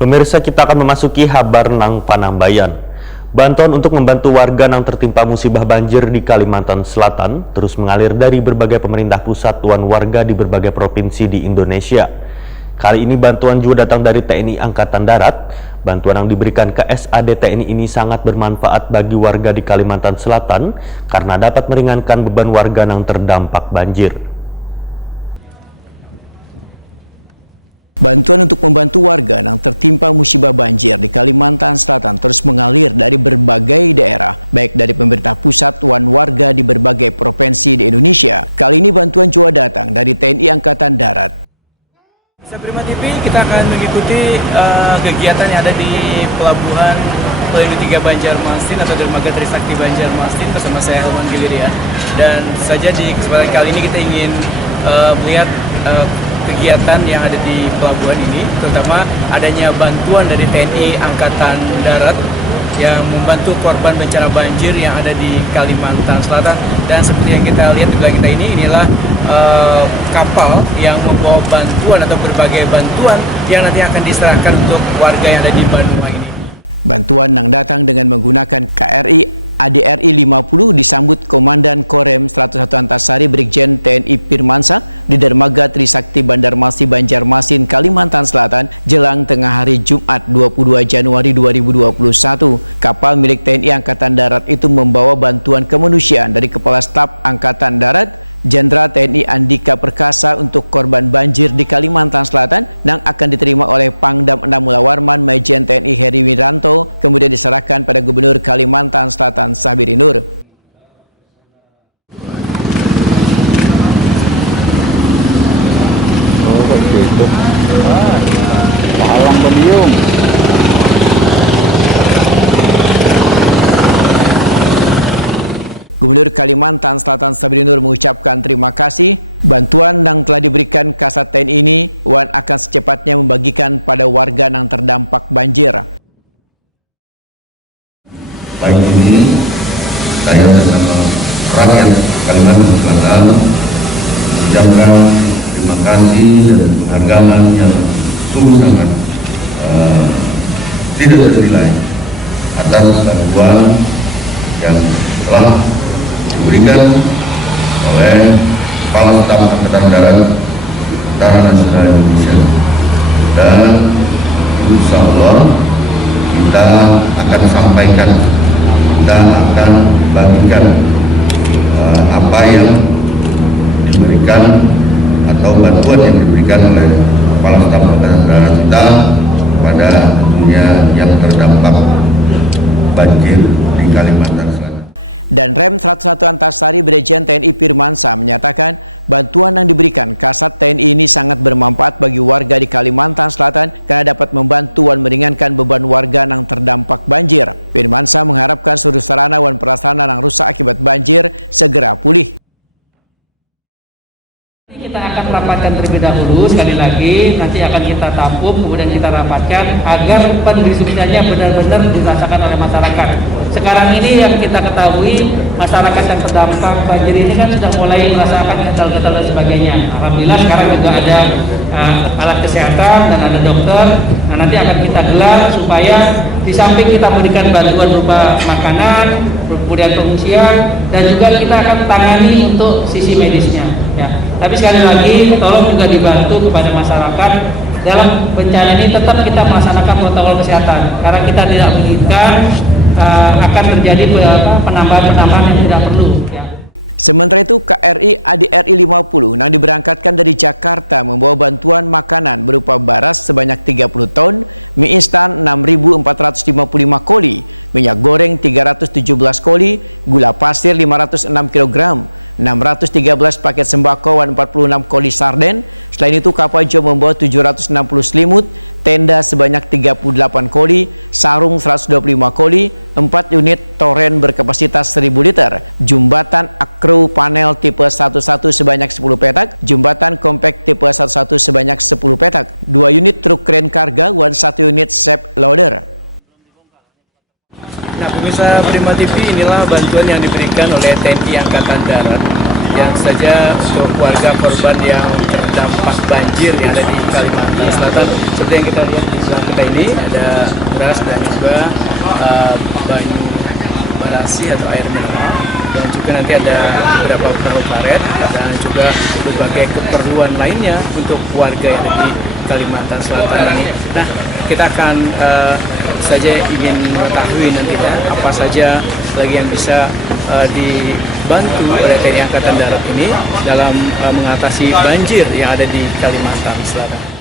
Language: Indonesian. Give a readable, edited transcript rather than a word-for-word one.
Pemirsa, kita akan memasuki Habar Nang Panambayan. Bantuan untuk membantu warga yang tertimpa musibah banjir di Kalimantan Selatan terus mengalir dari berbagai pemerintah pusat dan warga di berbagai provinsi di Indonesia. Kali ini bantuan juga datang dari TNI Angkatan Darat. Bantuan yang diberikan ke SAD TNI ini sangat bermanfaat bagi warga di Kalimantan Selatan karena dapat meringankan beban warga yang terdampak banjir. Prima TV, kita akan mengikuti kegiatan yang ada di Pelabuhan Pelindung 3 Banjarmasin atau Dermaga Trisakti Banjarmasin bersama saya Helman Giliria. Dan saja di kesempatan kali ini kita ingin melihat kegiatan yang ada di pelabuhan ini, terutama adanya bantuan dari TNI Angkatan Darat yang membantu korban bencana banjir yang ada di Kalimantan Selatan. Dan seperti yang kita lihat di belakang kita ini, inilah kapal yang membawa bantuan atau berbagai bantuan yang nanti akan diserahkan untuk warga yang ada di Banua ini. Palang Beliung. Baik ini saya bersama rakyat Kalimantan Selatan mengucapkan terima kasih dan penghargaan yang sungguh sangat tidak ternilai atas bantuan yang telah diberikan oleh Kepala Staf Angkatan Darat Tentara Nasional Indonesia. Dan insya Allah kita akan sampaikan, kita akan bagikan apa yang diberikan atau bantuan yang diberikan oleh Kepala Staf Angkatan Darat kita pada tentunya yang terdampak banjir di Kalimantan Selatan. Kita akan rapatkan terlebih dahulu, sekali lagi nanti akan kita tampung, kemudian kita rapatkan agar pendistribusiannya benar-benar dirasakan oleh masyarakat. Sekarang ini yang kita ketahui, masyarakat yang terdampak banjir ini kan sudah mulai merasakan gatal-gatal dan sebagainya. Alhamdulillah sekarang juga ada alat kesehatan dan ada dokter. Nah, nanti akan kita gelar supaya di samping kita berikan bantuan berupa makanan, kemudian pengungsian, dan juga kita akan tangani untuk sisi medisnya. Ya. Tapi sekali lagi, tolong juga dibantu kepada masyarakat dalam bencana ini tetap kita melaksanakan protokol kesehatan, karena kita tidak menginginkan akan terjadi penambahan-penambahan yang tidak perlu. Ya. Nah, pemirsa Prima TV, inilah bantuan yang diberikan oleh TNI Angkatan Darat yang saja untuk warga korban yang terdampak banjir yang ada di Kalimantan Selatan. Seperti yang kita lihat di sebelah kita ini ada beras dan juga banyu barasi atau air mineral, dan juga nanti ada beberapa perahu karet dan juga berbagai keperluan lainnya untuk warga yang ada di Kalimantan Selatan ini. Nah, kita akan saja ingin mengetahui nantinya apa saja lagi yang bisa dibantu oleh TNI Angkatan Darat ini dalam mengatasi banjir yang ada di Kalimantan Selatan.